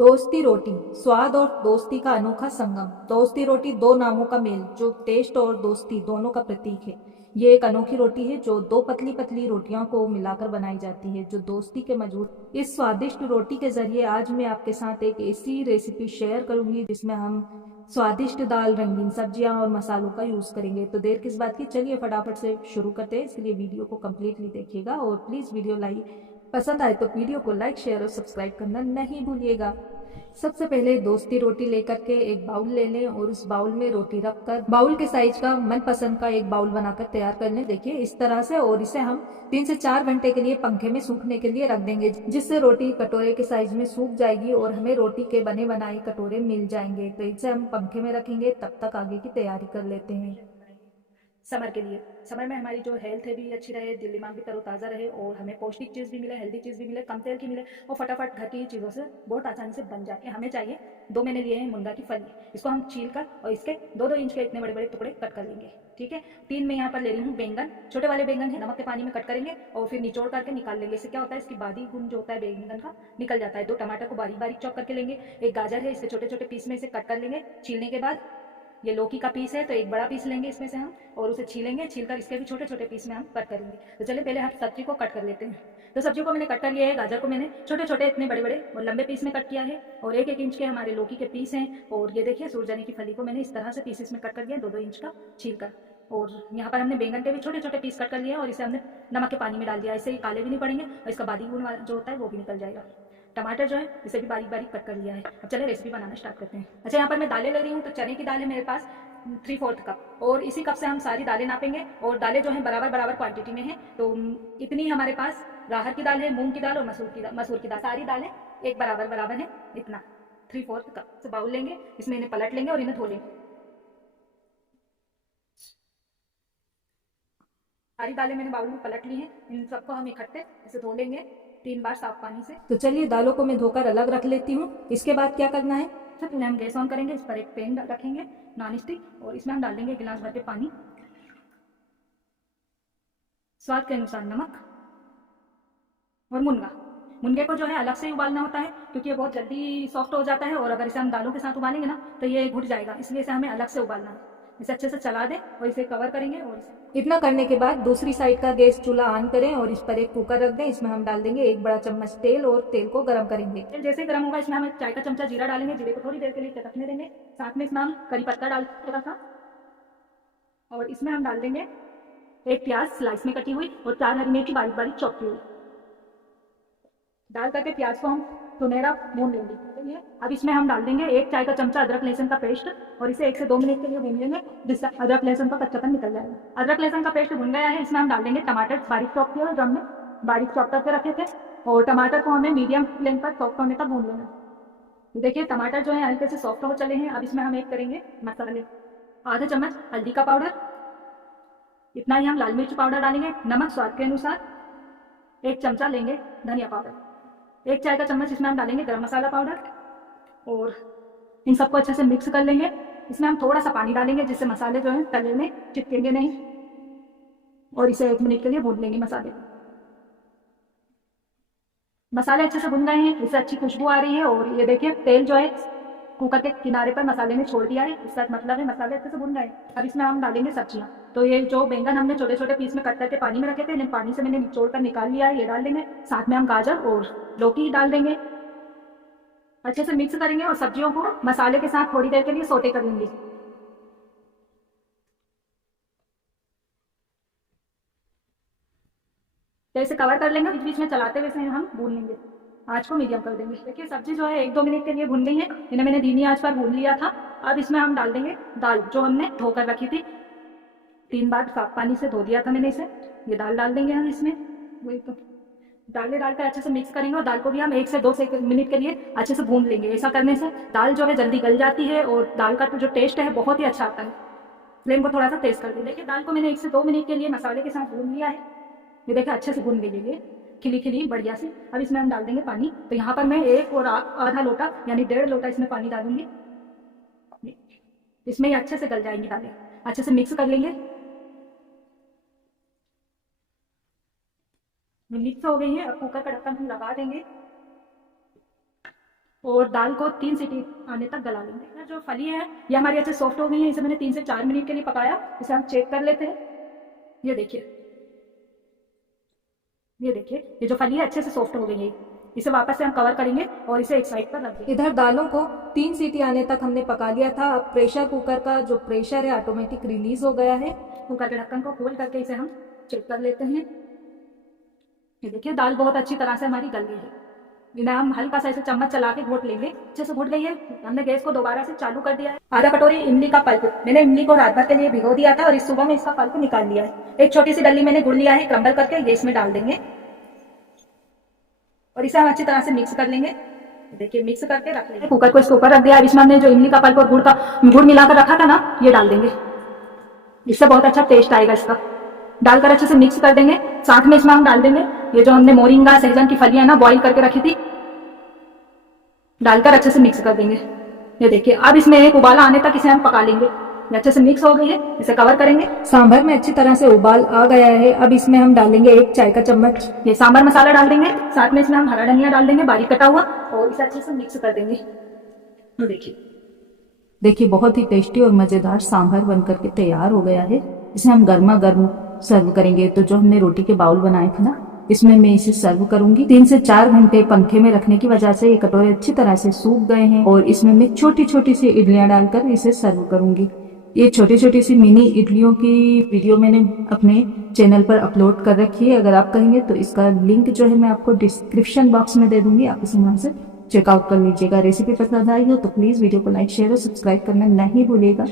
दोस्ती रोटी, स्वाद और दोस्ती का अनोखा संगम। दोस्ती रोटी दो नामों का मेल जो टेस्ट और दोस्ती दोनों का प्रतीक है। ये एक अनोखी रोटी है जो दो पतली पतली रोटियों को मिलाकर बनाई जाती है जो दोस्ती के मजबूत। इस स्वादिष्ट रोटी के जरिए आज मैं आपके साथ एक ऐसी रेसिपी शेयर करूंगी जिसमें हम स्वादिष्ट दाल, रंगीन सब्जियां और मसालों का यूज करेंगे। तो देर किस बात की, चलिए फटाफट से शुरू करते हैं। इसके लिए वीडियो को कम्प्लीटली देखिएगा और प्लीज वीडियो पसंद आए तो वीडियो को लाइक, शेयर और सब्सक्राइब करना नहीं भूलिएगा। सबसे पहले दोस्ती रोटी लेकर के एक बाउल ले लें और उस बाउल में रोटी रखकर बाउल के साइज का मनपसंद का एक बाउल बनाकर तैयार कर लें। देखिए इस तरह से, और इसे हम 3 से 4 घंटे के लिए पंखे में सूखने के लिए रख देंगे, जिससे रोटी कटोरे के साइज में सूख जाएगी और हमें रोटी के बने बनाए कटोरे मिल जाएंगे। तो इसे हम पंखे में रखेंगे, तब तक आगे की तैयारी कर लेते हैं। समर के लिए, समर में हमारी जो हेल्थ है भी अच्छी रहे, दिल दिमाग भी तरोताज़ा रहे और हमें पौष्टिक चीज़ भी मिले, हेल्दी चीज़ भी मिले, कम तेल की मिले और फटाफट घर की चीज़ों से बहुत आसानी से बन जाए। हमें चाहिए, दो मैंने लिए हैं मुनगा की फली, इसको हम छील कर और इसके 2-2 इंच के इतने बड़े बड़े टुकड़े कट कर लेंगे। ठीक है, 3 मैं यहाँ पर ले रही हूँ बैंगन, छोटे वाले बैंगन है, नमक के पानी में कट करेंगे और फिर निचोड़ करके निकाल लेंगे। इससे क्या होता है, इसकी बादी गुण जो होता है बैंगन का निकल जाता है। 2 टमाटर को बारीक बारीक चॉप करके लेंगे। एक गाजर है, इसके छोटे छोटे पीस में इसे कट कर लेंगे। छीलने के बाद ये लौकी का पीस है तो एक बड़ा पीस लेंगे इसमें से हम और उसे छीलेंगे, छीलकर इसके भी छोटे छोटे पीस में हम कट करेंगे। तो चलिए पहले हम सब्जी को कट कर लेते हैं। तो सब्जियों को मैंने कट कर लिया है। गाजर को मैंने छोटे छोटे इतने बड़े बड़े और लंबे पीस में कट किया है और 1-1 इंच के हमारे लौकी के पीस हैं। और ये देखिए सूरजनी की फली को मैंने इस तरह से पीसेस में कट कर दिया, 2-2 इंच का छील कर। और यहाँ पर हमने बैंगन के भी छोटे छोटे पीस कट कर लिए और इसे हमने नमक के पानी में डाल दिया। इससे ये काले भी नहीं पड़ेंगे और इसका बादी गुण जो होता है वो भी निकल जाएगा। टमाटर जो है इसे भी बारीक बारीक कट कर लिया है। अब चले रेसिपी बनाना स्टार्ट करते हैं। अच्छा, यहाँ पर मैं दालें ले रही हूँ। तो चने की दाल है मेरे पास 3/4 कप और इसी कप से हम सारी दालें नापेंगे और दालें जो हैं बराबर बराबर क्वांटिटी में है। तो इतनी हमारे पास राहर की दाल है, मूंग की दाल और मसूर की दाल, सारी दालें एक बराबर बराबर है। इतना 3/4 कप से बाउल लेंगे, इसमें इन्हें पलट लेंगे और इन्हें धो लेंगे। सारी दालें मैंने बाउल में पलट ली हैं। इन सबको हम इकट्ठे इसे धो लेंगे 3 बार साफ पानी से। तो चलिए दालों को मैं धोकर अलग रख लेती हूँ। इसके बाद क्या करना है, सबसे पहले हम गैस ऑन करेंगे। इस पर एक पैन रखेंगे नॉन स्टिक और इसमें हम डाल देंगे 1 गिलास भर के पानी, स्वाद के अनुसार नमक और मुनगा। मुनगे को जो है अलग से ही उबालना होता है क्योंकि ये बहुत जल्दी सॉफ्ट हो जाता है और अगर इसे हम दालों के साथ उबालेंगे ना तो ये घुट जाएगा, इसलिए इसे हमें अलग से उबालना है। इसे अच्छे से चला दें और इसे कवर करेंगे। और इतना करने के बाद दूसरी साइड का गैस चूल्हा ऑन करें और इस पर एक कुकर रख दें। इसमें हम डाल देंगे 1 बड़ा चम्मच तेल और तेल को गर्म करेंगे। तेल जैसे ही गर्म होगा इसमें हम 1 चाय का चमचा जीरा डालेंगे। जीरे को थोड़ी देर के लिए चटकने देंगे। साथ में इसमें हम करी पत्ता डाल थोड़ा सा और इसमें हम डाल देंगे 1 प्याज स्लाइस में कटी हुई और 4 हरी मिर्ची बारीक बारीक चॉप की हुई। डाल करके प्याज को हम सुनहरा भून लेंगे। अब इसमें हम डाल देंगे 1 चाय का चमचा अदरक लहसुन का पेस्ट और इसे 1 से 2 मिनट के लिए भून लेंगे जिससे अदरक लहसुन का कच्चापन निकल जाएगा। अदरक लहसुन का पेस्ट भून गया है, इसमें हम डाल देंगे टमाटर बारीक चॉप किए जो हमने बारीक चॉप करके रखे थे और टमाटर को हमें मीडियम फ्लेम पर सॉफ्ट होने तक भून लेना। देखिए टमाटर जो है हल्के से सॉफ्ट हो चले हैं। अब इसमें हम एक करेंगे मसाले, आधा चम्मच हल्दी का पाउडर, इतना ही हम लाल मिर्च पाउडर डालेंगे, नमक स्वाद के अनुसार, 1 चमचा लेंगे धनिया पाउडर, 1 चाय का चम्मच इसमें हम डालेंगे गरम मसाला पाउडर और इन सबको अच्छे से मिक्स कर लेंगे। इसमें हम थोड़ा सा पानी डालेंगे जिससे मसाले जो हैं तले में चिपकेंगे नहीं और इसे 1 मिनट के लिए भून लेंगे। मसाले अच्छे से भुन गए हैं, इससे अच्छी खुशबू आ रही है और ये देखिए तेल जो है कुकर के किनारे पर मसाले में छोड़ दिया है। इसका मतलब है मसाले अच्छे से भुन गए। अब इसमें हम डालेंगे सब्जियां। तो ये जो बैंगन हमने छोटे छोटे पीस में कट करके पानी में रखे थे, इन्हें पानी से मैंने निचोड़ कर निकाल लिया है, ये डाल देंगे। साथ में हम गाजर और लौकी डाल देंगे, अच्छे से मिक्स करेंगे और सब्जियों को मसाले के साथ थोड़ी देर के लिए सोटे कर लेंगे। तो इसे कवर कर लेंगे, बीच बीच में चलाते हुए इसे हम भून लेंगे। आँच को मीडियम कर देंगे। देखिए सब्जी जो है 1-2 मिनट के लिए भून गई है, इन्हें मैंने धीमी आंच पर भून लिया था। अब इसमें हम डाल देंगे दाल जो हमने धोकर रखी थी, 3 बार साफ पानी से धो दिया था मैंने इसे। ये दाल डाल देंगे हम इसमें। वही तो दालें डालकर अच्छे से मिक्स करेंगे और दाल को भी हम 1 से 2 मिनट के लिए अच्छे से भून लेंगे। ऐसा करने से दाल जो है जल्दी गल जाती है और दाल का जो टेस्ट है बहुत ही अच्छा आता है। फ्लेम को थोड़ा सा तेज कर दें। देखिए दाल को मैंने 1 से 2 मिनट के लिए मसाले के साथ भून लिया है। ये देखिए अच्छे से भून गई है, ये खिली खिली बढ़िया से। अब इसमें हम डाल देंगे पानी। तो यहाँ पर मैं 1 और आधा लोटा यानी 1.5 लोटा इसमें पानी डालूंगी। इसमें ही अच्छे से गल जाएंगी दालें। अच्छे से मिक्स कर लेंगे। मिक्स हो गई है। अब कुकर का ढक्कन हम लगा देंगे और दाल को 3 सीटी आने तक गला लेंगे। जो फली है ये हमारी अच्छे सॉफ्ट हो गई है, इसे मैंने 3 से 4 मिनट के लिए पकाया। इसे हम चेक कर लेते हैं। ये देखिए, ये जो फली है अच्छे से सॉफ्ट हो गई है। इसे वापस से हम कवर करेंगे और इसे एक साइड पर रख देंगे। इधर दालों को 3 सीटी आने तक हमने पका लिया था। अब प्रेशर कुकर का जो प्रेशर है ऑटोमेटिक रिलीज हो गया है। कुकर के ढक्कन को खोल करके इसे हम चेक कर लेते हैं। ये देखिए, दाल बहुत अच्छी तरह से हमारी गल गई है। इन्हें हम हल्का सा ऐसे चम्मच चला के घोट लेंगे। अच्छे से घुट गई है। हमने गैस को दोबारा से चालू कर दिया है। आधा कटोरी इमली का पल्प, मैंने इमली को रात भर के लिए भिगो दिया था और इस सुबह में इसका पल्प निकाल लिया है। एक छोटी सी डली मैंने गुड़ लिया है, क्रम्बल करके ये इसमें डाल देंगे और इसे हम अच्छी तरह से मिक्स कर लेंगे। देखिए, मिक्स करके रख लेंगे। कुकर को इसके ऊपर रख दिया। इसमें हमने जो इमली का पल्प और गुड़ मिलाकर रखा था ना, ये डाल देंगे। इससे बहुत अच्छा टेस्ट आएगा इसका। डालकर अच्छे से मिक्स कर देंगे। साथ में इसमें हम डाल देंगे ये जो हमने मोरिंगा सहजन की फलियां ना बॉईल करके रखी थी, डालकर अच्छे से मिक्स कर देंगे। ये देखिए, अब इसमें एक उबाला आने तक इसे हम पका लेंगे। ये अच्छे से मिक्स हो गई है, इसे कवर करेंगे। सांभर में अच्छी तरह से उबाल आ गया है। अब इसमें हम डालेंगे 1 चाय का चम्मच ये सांभर मसाला डाल देंगे। साथ में इसमें हम हरा धनिया डाल देंगे बारीक कटा हुआ और इसे अच्छे से मिक्स कर देंगे। तो देखिए, बहुत ही टेस्टी और मजेदार सांभर बनकर के तैयार हो गया है। इसे हम गर्मा गर्म सर्व करेंगे। तो जो हमने रोटी के बाउल बनाए थे ना, इसमें मैं इसे सर्व करूंगी। 3 से 4 घंटे पंखे में रखने की वजह से ये कटोरे अच्छी तरह से सूख गए हैं और इसमें मैं छोटी छोटी सी इडलियां डालकर इसे सर्व करूंगी। ये छोटी छोटी सी मिनी इडलियों की वीडियो मैंने अपने चैनल पर अपलोड कर रखी है। अगर आप कहेंगे तो इसका लिंक जो है मैं आपको डिस्क्रिप्शन बॉक्स में दे दूंगी, आप इसे वहां से चेकआउट कर लीजिएगा। रेसिपी पसंद आई हो तो प्लीज वीडियो को लाइक शेयर और सब्सक्राइब करना नहीं भूलिएगा।